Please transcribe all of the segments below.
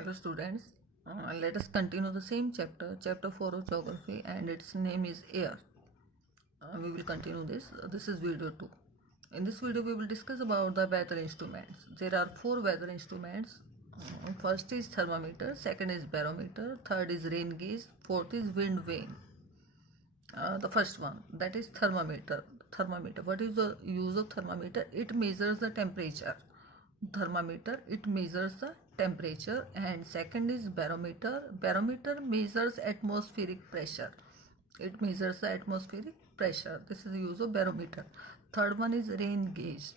Hello students, let us continue the same chapter, chapter 4 of geography, and its name is air. We will continue this. This is video 2. In this video we will discuss about the weather instruments. There are 4 weather instruments. First is thermometer, second is barometer, third is rain gauge, fourth is wind vane. The first one, that is thermometer. Thermometer, what is the use of thermometer? It measures the temperature. Thermometer, it measures the temperature. And second is barometer. Barometer measures atmospheric pressure. It measures the atmospheric pressure. This is the use of barometer. Third one is rain gauge.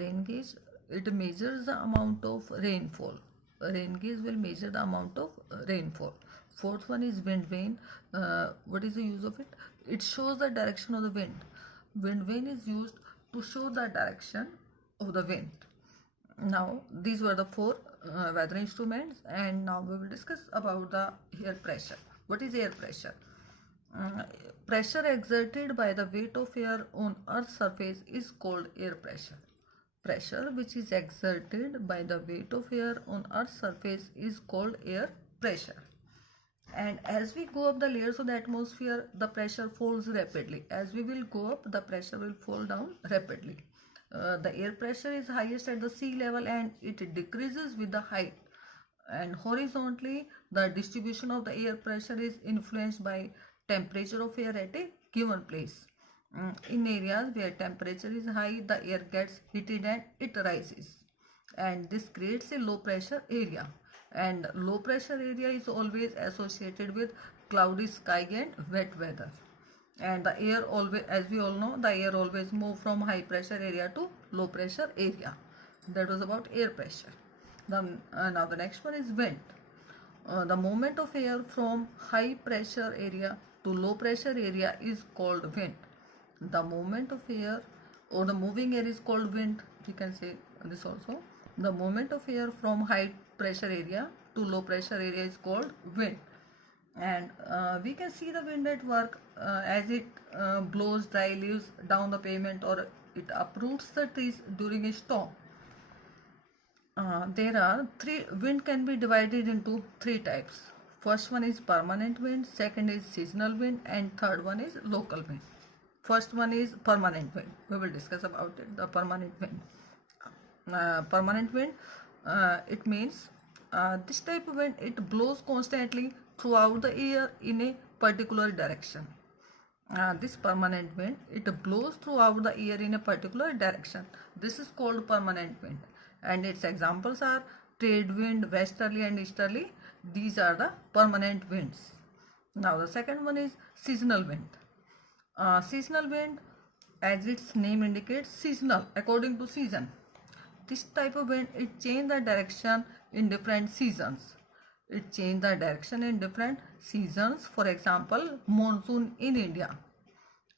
Rain gauge, it measures the amount of rainfall. Rain gauge will measure the amount of rainfall. Fourth one is wind vane. What is the use of it? It shows the direction of the wind. Wind vane is used to show the direction of the wind. Now these were the 4 weather instruments, and now we will discuss about the air pressure. What is air pressure? Pressure exerted by the weight of air on Earth's surface is called air pressure. Pressure which is exerted by the weight of air on Earth's surface is called air pressure. And as we go up the layers of the atmosphere, the pressure falls rapidly. As we will go up, the pressure will fall down rapidly. The air pressure is highest at the sea level and it decreases with the height. And horizontally, the distribution of the air pressure is influenced by temperature of air at a given place. In areas where temperature is high, the air gets heated and it rises. And this creates a low pressure area. And low pressure area is always associated with cloudy sky and wet weather. And the air always, as we all know, the air always move from high pressure area to low pressure area. That was about air pressure. Now the next one is wind. The movement of air from high pressure area to low pressure area is called wind. The movement of air or the moving air is called wind. We can say this also. The movement of air from high pressure area to low pressure area is called wind. And we can see the wind at work as it blows dry leaves down the pavement or it uproots the trees during a storm. There are wind can be divided into 3 types. First one is permanent wind, second is seasonal wind, and third one is local wind. First one is permanent wind. We will discuss about it, the permanent wind. Permanent wind, it means this type of wind, it blows constantly throughout the year in a particular direction. This permanent wind, it blows throughout the year in a particular direction. This is called permanent wind, and its examples are trade wind, westerly and easterly. These are the permanent winds. Now the second one is seasonal wind. Seasonal wind, as its name indicates, seasonal, according to season. This type of wind, it changes the direction in different seasons. It changes the direction in different seasons. For example, monsoon in India.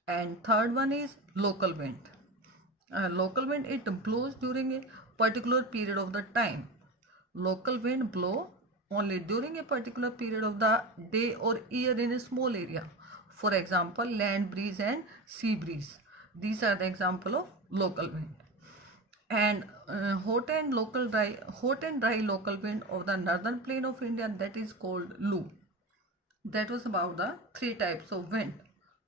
And third one is local wind. Local wind, it blows during a particular period of the time. Local wind blow only during a particular period of the day or year in a small area. For example, land breeze and sea breeze. These are the example of local wind. And hot and dry local wind of the northern plain of India, that is called Lu. That was about the 3 types of wind.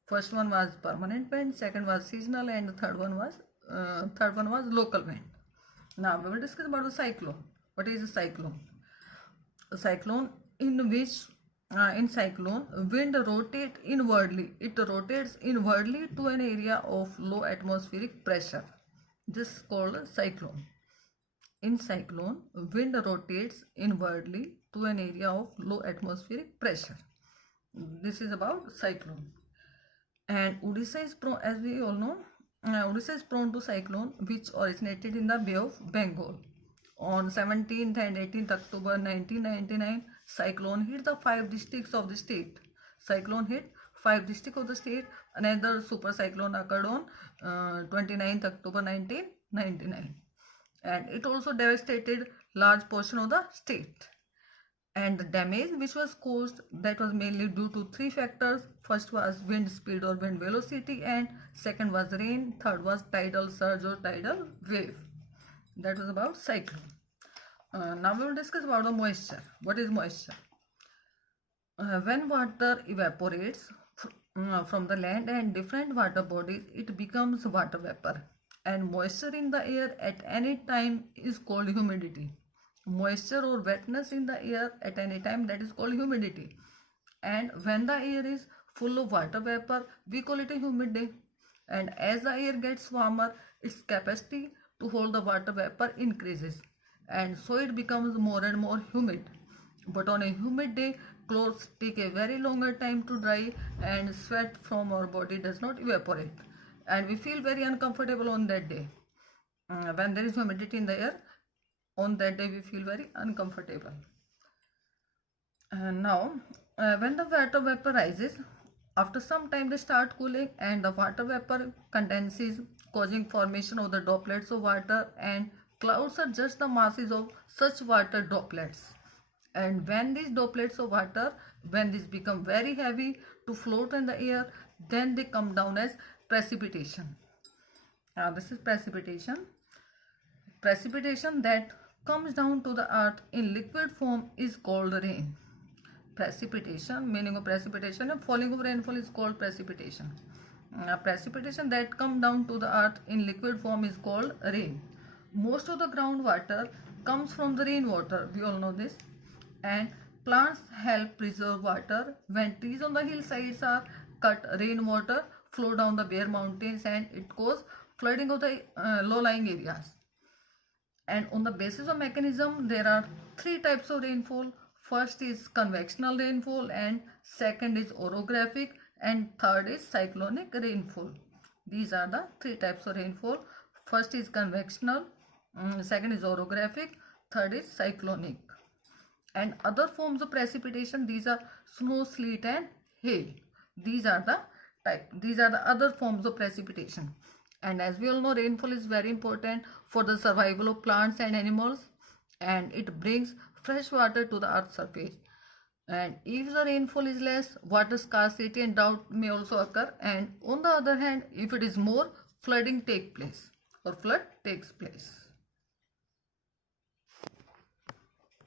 First one was permanent wind, second was seasonal, and the third one was local wind. Now we will discuss about the cyclone. What is a cyclone? A cyclone, in cyclone, wind rotates inwardly. It rotates inwardly to an area of low atmospheric pressure. This is called a cyclone. In cyclone, wind rotates inwardly to an area of low atmospheric pressure. This is about cyclone. And Odisha is prone, as we all know, Odisha is prone to cyclone, which originated in the Bay of Bengal. On 17th and 18th October 1999, cyclone hit the 5 districts of the state. Cyclone hit 5 districts of the state. Another super cyclone occurred on 29th October 1999. And it also devastated large portion of the state. And the damage which was caused, that was mainly due to 3 factors. First was wind speed or wind velocity, and second was rain, third was tidal surge or tidal wave. That was about cyclone. Now we will discuss about the moisture. What is moisture? When water evaporates from the land and different water bodies, it becomes water vapor. And moisture in the air at any time is called humidity. Moisture or wetness in the air at any time, that is called humidity. And when the air is full of water vapor, we call it a humid day. And as the air gets warmer, its capacity to hold the water vapor increases, and so it becomes more and more humid. But on a humid day, clothes take a very longer time to dry, and sweat from our body does not evaporate, and we feel very uncomfortable on that day. When there is humidity in the air, on that day we feel very uncomfortable. Now, when the water vapor rises, after some time they start cooling and the water vapor condenses, causing formation of the droplets of water, and clouds are just the masses of such water droplets. And when these droplets of water, when these become very heavy to float in the air, then they come down as precipitation. Now this is precipitation. Precipitation that comes down to the earth in liquid form is called rain. Precipitation, meaning of precipitation, and falling of rainfall is called precipitation. Precipitation that come down to the earth in liquid form is called rain. Most of the groundwater comes from the rainwater, we all know this, and plants help preserve water. When trees on the hillsides are cut, rainwater flow down the bare mountains and it causes flooding of the low-lying areas. And on the basis of mechanism, there are three types of rainfall. First is convectional rainfall, and second is orographic, and third is cyclonic rainfall. These are the three types of rainfall. First is convectional, second is orographic, third is cyclonic. And other forms of precipitation, these are snow, sleet and hail. These are the other forms of precipitation. And as we all know, rainfall is very important for the survival of plants and animals, and it brings fresh water to the earth's surface. And if the rainfall is less, water scarcity and drought may also occur. And on the other hand, if it is more, flood takes place.